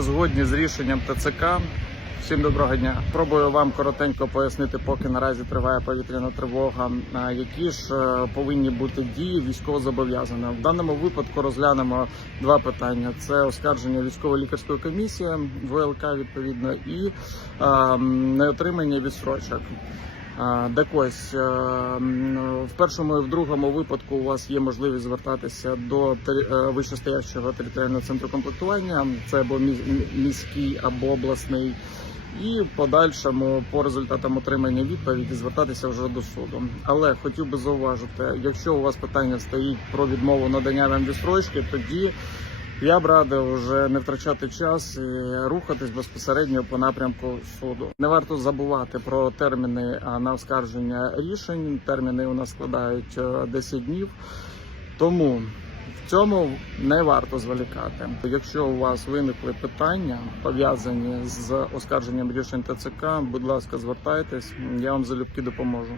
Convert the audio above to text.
Згодні з рішенням ТЦК. Всім доброго дня. Пробую вам коротенько пояснити, поки наразі триває повітряна тривога. Які ж е, повинні бути дії військовозобов'язаного. В даному випадку розглянемо два питання: це оскарження військово-лікарської комісії ВЛК відповідно і е, неотримання відстрочок. Так ось е, в першому і в другому випадку у вас є можливість звертатися до е, територіального центру комплектування, це або міський або обласний, і в подальшому по результатам отримання відповіді звертатися вже до суду. Але хотів би зауважити, якщо у вас питання стоїть про відмову надання вам відстрочки, тоді я б радив вже не втрачати час і рухатись безпосередньо по напрямку суду. Не варто забувати про терміни на оскарження рішень. Терміни у нас складають е, 10 днів. Тому в цьому не варто зволікати. Якщо у вас виникли питання пов'язані з оскарженням рішень ТЦК, будь ласка, звертайтесь, я вам залюбки допоможу.